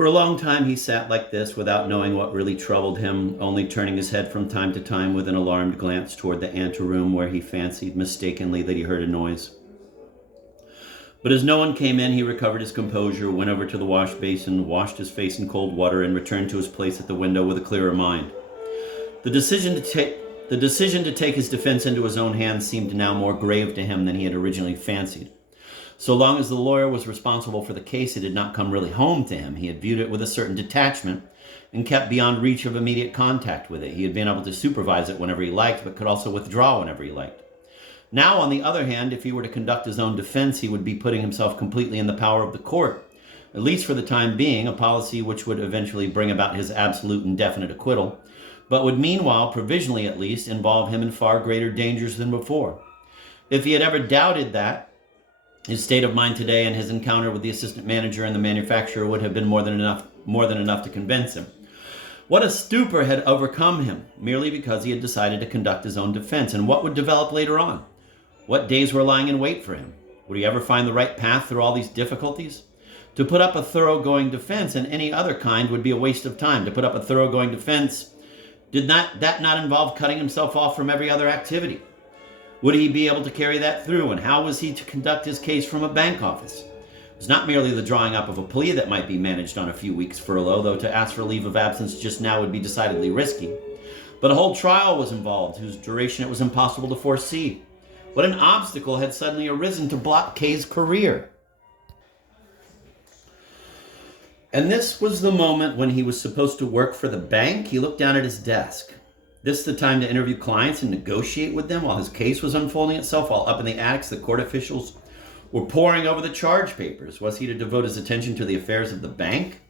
For a long time he sat like this without knowing what really troubled him, only turning his head from time to time with an alarmed glance toward the anteroom where he fancied mistakenly that he heard a noise. But as no one came in, he recovered his composure, went over to the wash basin, washed his face in cold water, and returned to his place at the window with a clearer mind. The decision to take his defense into his own hands seemed now more grave to him than he had originally fancied. So long as the lawyer was responsible for the case, it had not come really home to him. He had viewed it with a certain detachment and kept beyond reach of immediate contact with it. He had been able to supervise it whenever he liked, but could also withdraw whenever he liked. Now, on the other hand, if he were to conduct his own defense, he would be putting himself completely in the power of the court, at least for the time being, a policy which would eventually bring about his absolute and definite acquittal, but would meanwhile, provisionally at least, involve him in far greater dangers than before. If he had ever doubted that, his state of mind today and his encounter with the assistant manager and the manufacturer would have been more than enough to convince him. What a stupor had overcome him, merely because he had decided to conduct his own defense, and what would develop later on? What days were lying in wait for him? Would he ever find the right path through all these difficulties? To put up a thoroughgoing defense and any other kind would be a waste of time. To put up a thoroughgoing defense, did that not involve cutting himself off from every other activity? Would he be able to carry that through, and how was he to conduct his case from a bank office? It was not merely the drawing up of a plea that might be managed on a few weeks' furlough, though to ask for leave of absence just now would be decidedly risky. But a whole trial was involved, whose duration it was impossible to foresee. What an obstacle had suddenly arisen to block Kay's career. And this was the moment when he was supposed to work for the bank. He looked down at his desk. This the time to interview clients and negotiate with them while his case was unfolding itself, while up in the attics the court officials were poring over the charge papers. Was he to devote his attention to the affairs of the bank?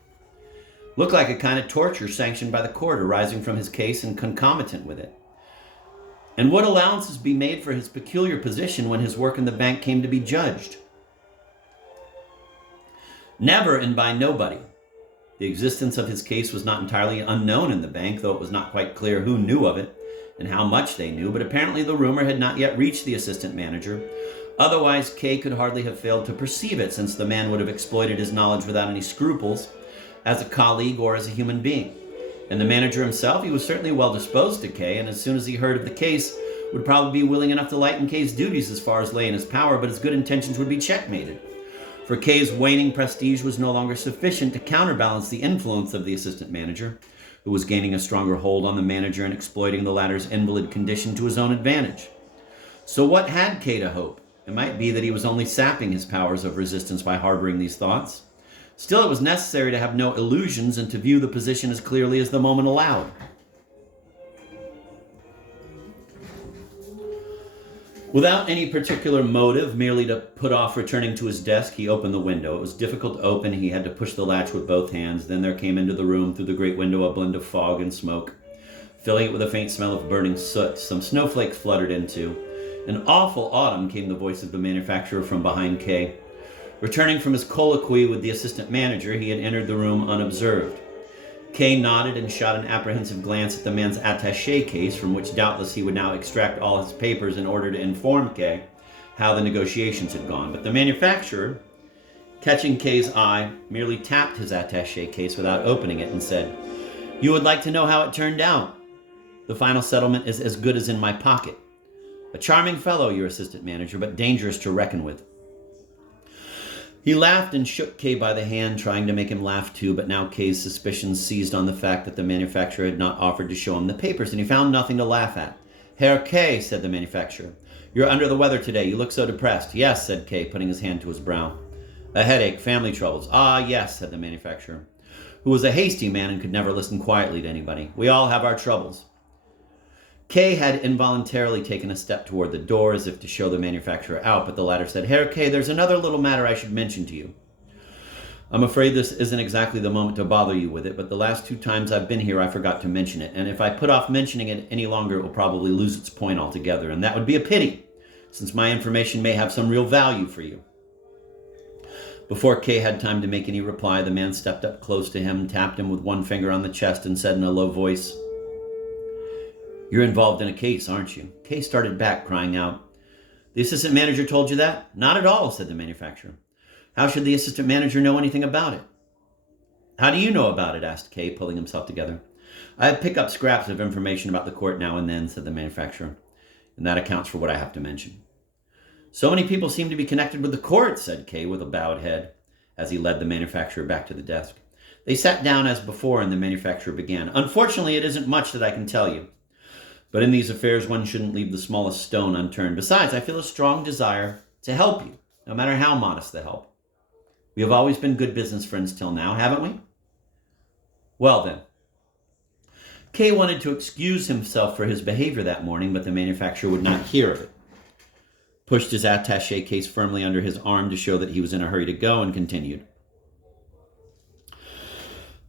Looked like a kind of torture sanctioned by the court arising from his case and concomitant with it. And would allowances be made for his peculiar position when his work in the bank came to be judged? Never, and by nobody. The existence of his case was not entirely unknown in the bank, though it was not quite clear who knew of it and how much they knew, but apparently the rumor had not yet reached the assistant manager. Otherwise, Kay could hardly have failed to perceive it, since the man would have exploited his knowledge without any scruples, as a colleague or as a human being. And the manager himself, he was certainly well disposed to Kay, and as soon as he heard of the case, would probably be willing enough to lighten Kay's duties as far as lay in his power, but his good intentions would be checkmated. For Kay's waning prestige was no longer sufficient to counterbalance the influence of the assistant manager, who was gaining a stronger hold on the manager and exploiting the latter's invalid condition to his own advantage. So what had Kay to hope? It might be that he was only sapping his powers of resistance by harboring these thoughts. Still, it was necessary to have no illusions and to view the position as clearly as the moment allowed. Without any particular motive, merely to put off returning to his desk, he opened the window. It was difficult to open. He had to push the latch with both hands. Then there came into the room through the great window a blend of fog and smoke, filling it with a faint smell of burning soot. Some snowflakes fluttered into. An awful autumn, came the voice of the manufacturer from behind Kay. Returning from his colloquy with the assistant manager, he had entered the room unobserved. Kay nodded and shot an apprehensive glance at the man's attaché case, from which doubtless he would now extract all his papers in order to inform Kay how the negotiations had gone. But the manufacturer, catching Kay's eye, merely tapped his attaché case without opening it and said, "You would like to know how it turned out? The final settlement is as good as in my pocket. A charming fellow, your assistant manager, but dangerous to reckon with." He laughed and shook Kay by the hand, trying to make him laugh too, but now Kay's suspicions seized on the fact that the manufacturer had not offered to show him the papers, and he found nothing to laugh at. "Herr Kay," said the manufacturer, "you're under the weather today. You look so depressed." "Yes," said Kay, putting his hand to his brow. "A headache, family troubles." "Ah, yes," said the manufacturer, who was a hasty man and could never listen quietly to anybody. "We all have our troubles." Kay had involuntarily taken a step toward the door as if to show the manufacturer out, but the latter said, "Herr Kay, there's another little matter I should mention to you. I'm afraid this isn't exactly the moment to bother you with it, but the last 2 times I've been here I forgot to mention it, and if I put off mentioning it any longer it will probably lose its point altogether, and that would be a pity, since my information may have some real value for you." Before Kay had time to make any reply, the man stepped up close to him, tapped him with one finger on the chest, and said in a low voice, "You're involved in a case, aren't you?" Kay started back, crying out, "The assistant manager told you that?" "Not at all," said the manufacturer. "How should the assistant manager know anything about it?" How do you know about it? Asked Kay, pulling himself together. I pick up scraps of information about the court now and then, said the manufacturer, and that accounts for what I have to mention. So many people seem to be connected with the court, said Kay with a bowed head, as he led the manufacturer back to the desk. They sat down as before, and the manufacturer began. Unfortunately, it isn't much that I can tell you. But in these affairs, one shouldn't leave the smallest stone unturned. Besides, I feel a strong desire to help you, no matter how modest the help. We have always been good business friends till now, haven't we? Well then. Kay wanted to excuse himself for his behavior that morning, but the manufacturer would not hear of it. Pushed his attaché case firmly under his arm to show that he was in a hurry to go, and continued.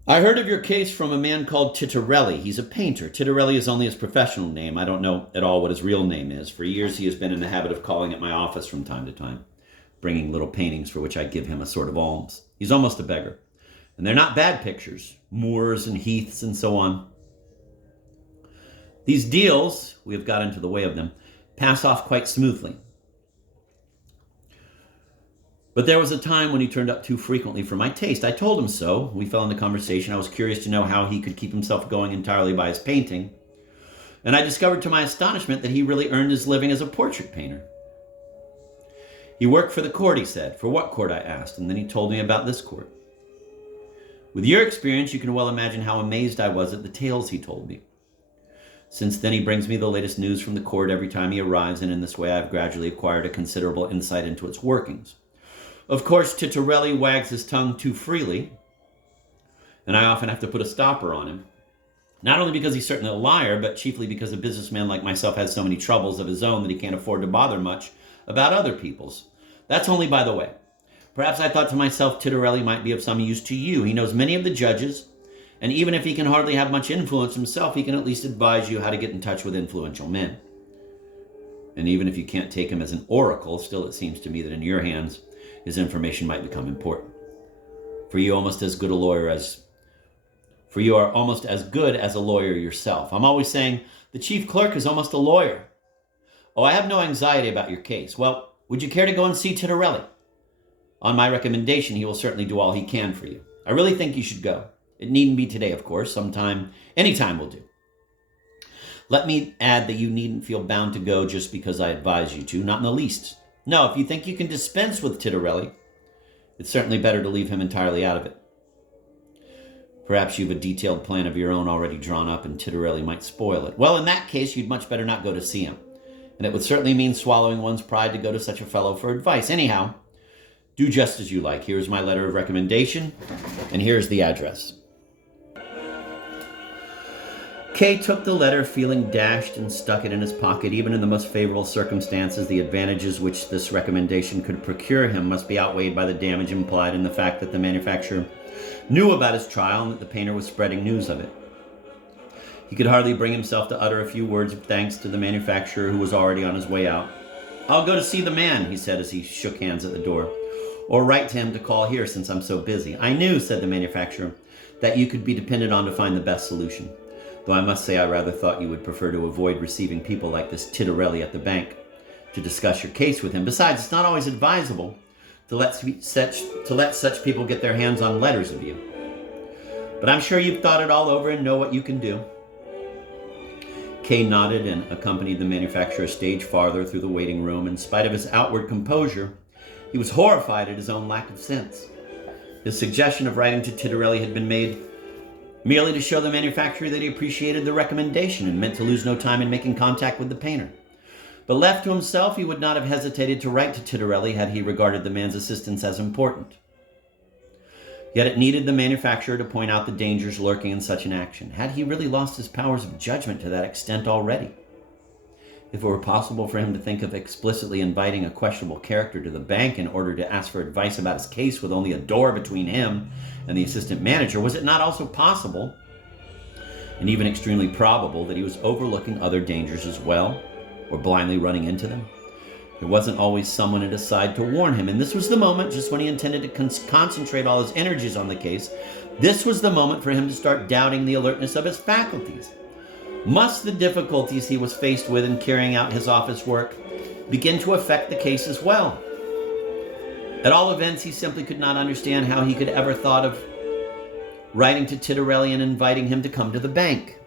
I heard of your case from a man called Titorelli. He's a painter. Titorelli is only his professional name. I don't know at all what his real name is. For years he has been in the habit of calling at my office from time to time, bringing little paintings for which I give him a sort of alms. He's almost a beggar. And they're not bad pictures, moors and heaths and so on. These deals, we have got into the way of them, pass off quite smoothly. But there was a time when he turned up too frequently for my taste. I told him so. We fell into conversation. I was curious to know how he could keep himself going entirely by his painting. And I discovered to my astonishment that he really earned his living as a portrait painter. He worked for the court, he said. For what court, I asked, and then he told me about this court. With your experience, you can well imagine how amazed I was at the tales he told me. Since then, he brings me the latest news from the court every time he arrives, and in this way I've gradually acquired a considerable insight into its workings. Of course, Titorelli wags his tongue too freely, and I often have to put a stopper on him. Not only because he's certainly a liar, but chiefly because a businessman like myself has so many troubles of his own that he can't afford to bother much about other people's. That's only by the way. Perhaps I thought to myself Titorelli might be of some use to you. He knows many of the judges, and even if he can hardly have much influence himself, he can at least advise you how to get in touch with influential men. And even if you can't take him as an oracle, still it seems to me that in your hands, his information might become important. For you are almost as good a lawyer yourself. I'm always saying the chief clerk is almost a lawyer. Oh, I have no anxiety about your case. Well, would you care to go and see Titorelli? On my recommendation, he will certainly do all he can for you. I really think you should go. It needn't be today, of course. Anytime will do. Let me add that you needn't feel bound to go just because I advise you to, not in the least. No, if you think you can dispense with Titorelli, it's certainly better to leave him entirely out of it. Perhaps you have a detailed plan of your own already drawn up and Titorelli might spoil it. Well, in that case, you'd much better not go to see him. And it would certainly mean swallowing one's pride to go to such a fellow for advice. Anyhow, do just as you like. Here's my letter of recommendation, and here's the address. Kay took the letter, feeling dashed, and stuck it in his pocket. Even in the most favorable circumstances, the advantages which this recommendation could procure him must be outweighed by the damage implied in the fact that the manufacturer knew about his trial and that the painter was spreading news of it. He could hardly bring himself to utter a few words of thanks to the manufacturer, who was already on his way out. I'll go to see the man, he said as he shook hands at the door, or write to him to call here since I'm so busy. I knew, said the manufacturer, that you could be depended on to find the best solution. Though I must say I rather thought you would prefer to avoid receiving people like this Titorelli at the bank to discuss your case with him. Besides, it's not always advisable to let such people get their hands on letters of you. But I'm sure you've thought it all over and know what you can do. Kay nodded and accompanied the manufacturer a stage farther through the waiting room. In spite of his outward composure, he was horrified at his own lack of sense. His suggestion of writing to Titorelli had been made merely to show the manufacturer that he appreciated the recommendation and meant to lose no time in making contact with the painter. But left to himself, he would not have hesitated to write to Titorelli had he regarded the man's assistance as important. Yet it needed the manufacturer to point out the dangers lurking in such an action. Had he really lost his powers of judgment to that extent already? If it were possible for him to think of explicitly inviting a questionable character to the bank in order to ask for advice about his case with only a door between him and the assistant manager, was it not also possible, and even extremely probable, that he was overlooking other dangers as well, or blindly running into them? There wasn't always someone at his side to warn him, and this was the moment, just when he intended to concentrate all his energies on the case, this was the moment for him to start doubting the alertness of his faculties. Must the difficulties he was faced with in carrying out his office work begin to affect the case as well? At all events, he simply could not understand how he could ever thought of writing to Titterelli and inviting him to come to the bank.